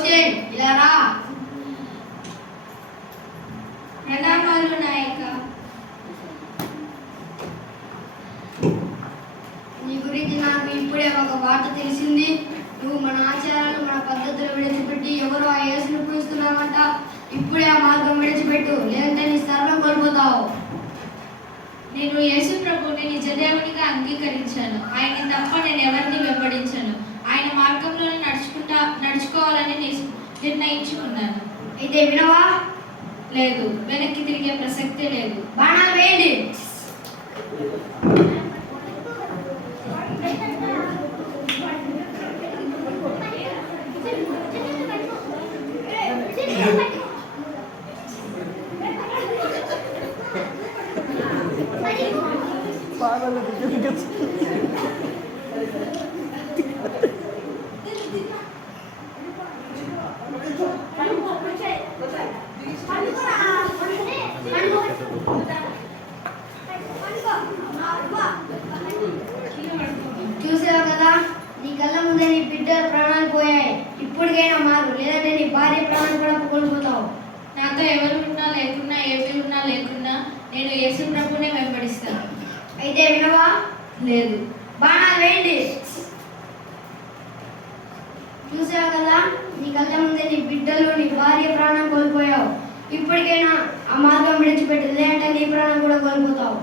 అగోస్టిన్ ఇలా రా. ప్రణామాలు నాయక. నీ గురించి నాకు ఇప్పుడే ఒక వార్త తెలిసింది. నువ్వు మన ఆచారాలు మన పద్ధతులు విడిచిపెట్టి ఎవరో ఆ యేసును పూజిస్తున్నావంట. ఇప్పుడే ఆ మార్గం విడిచిపెట్టు, లేదంటే నీ సర్వం కోల్పోతావు. నేను యేసు ప్రభువుని నిజ దేవునిగా అంగీకరించాను. ఆయన తప్ప నేను ఎవరిని వెంబడించాను. ఆయన మార్గంలోనే నడుచుకోవాలని నిర్ణయించుకున్నాను. అయితే వినవా? లేదు, వెనక్కి తిరిగే ప్రసక్తే లేదు. బాణాలు వేయండి. చూసావు కదా, నీ కళ్ళ ముందే నీ బిడ్డ ప్రాణాలు పోయాయి. ఇప్పటికైనా మారు, లేదంటే నీ భార్య ప్రాణాలు కూడా కోల్పోతావు. నాతో ఎవరు ఉన్నా లేకున్నా, ఏమి ఉన్నా లేకున్నా నేను యేసు ప్రభువునే వెంబడిస్తాను. అయితే వినవా? లేదు. బాణాలు వేయండి. చూసావు కదా, నీ కళ్ళ ముందే నీ బిడ్డలు నీ భార్య ప్రాణం కోల్పోయావు. ఇప్పటికైనా ఆ మార్గం విడిచిపెట్టు, లేదంటే నీ ప్రాణం కూడా కోల్పోతావు.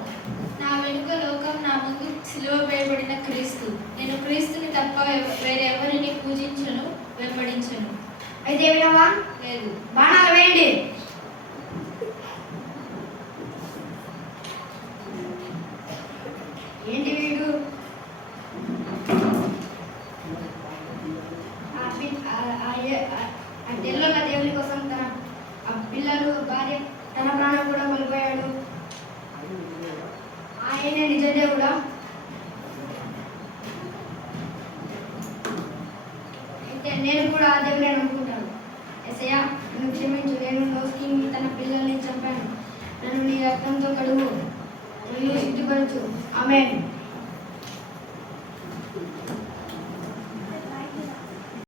నా వెనుక లోకం, నా ముందు సిలువ వేయబడిన క్రీస్తు. నేను క్రీస్తుని తప్ప వేరెవరిని పూజించను, వెంబడించను. అయితే వినవా? లేదు. బాణాలు వేయండి. ఏంటి వీడు? ఆ తెల్లల దేవుని కోసం తన ఆ పిల్లలు భార్య తన ప్రాణం కూడా కోల్పోయాడు. ఆయనే నిజ దేవుడా? అయితే నేను కూడా ఆ దేవుడే అనుకుంటాను. యేసయ్యా, నన్ను క్షమించు. నేను నోస్కిని తన పిల్లల్ని చంపాను. నన్ను నీ రక్తంతో కడుగు, నన్ను శుద్ధిపరచు. ఆమేన్.